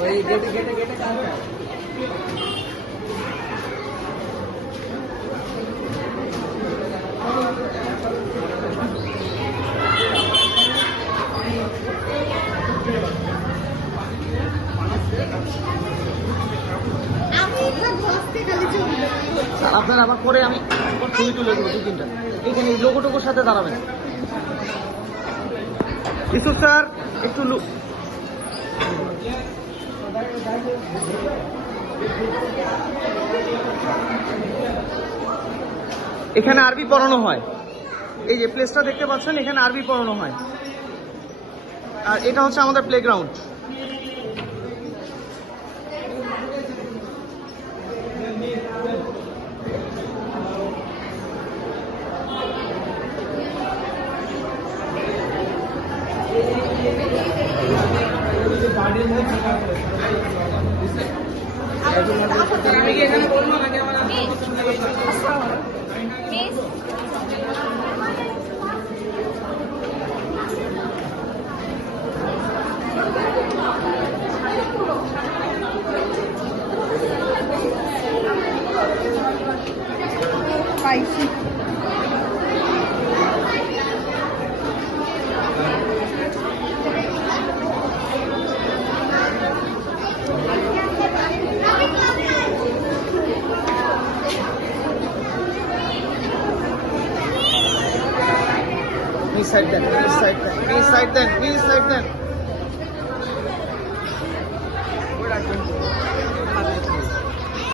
ওই গেটে গেটে গেটে কাছে আপনার আবার পরে আমি ছবি তুলে দেবো 2-3টা। এখানে এই লোগোটোর সাথে দাঁড়াবেন। ইসুফ স্যার একটু এখানে আরবি পড়ানো হয়। এই যে প্লেসটা দেখতে পাচ্ছেন, এখানে আরবি পড়ানো হয়। আর এটা হচ্ছে আমাদের প্লেগ্রাউন্ড। আমি কি এখানে বলবো নাকি আমার spicy. Please side then, please side then, please side then, please side then.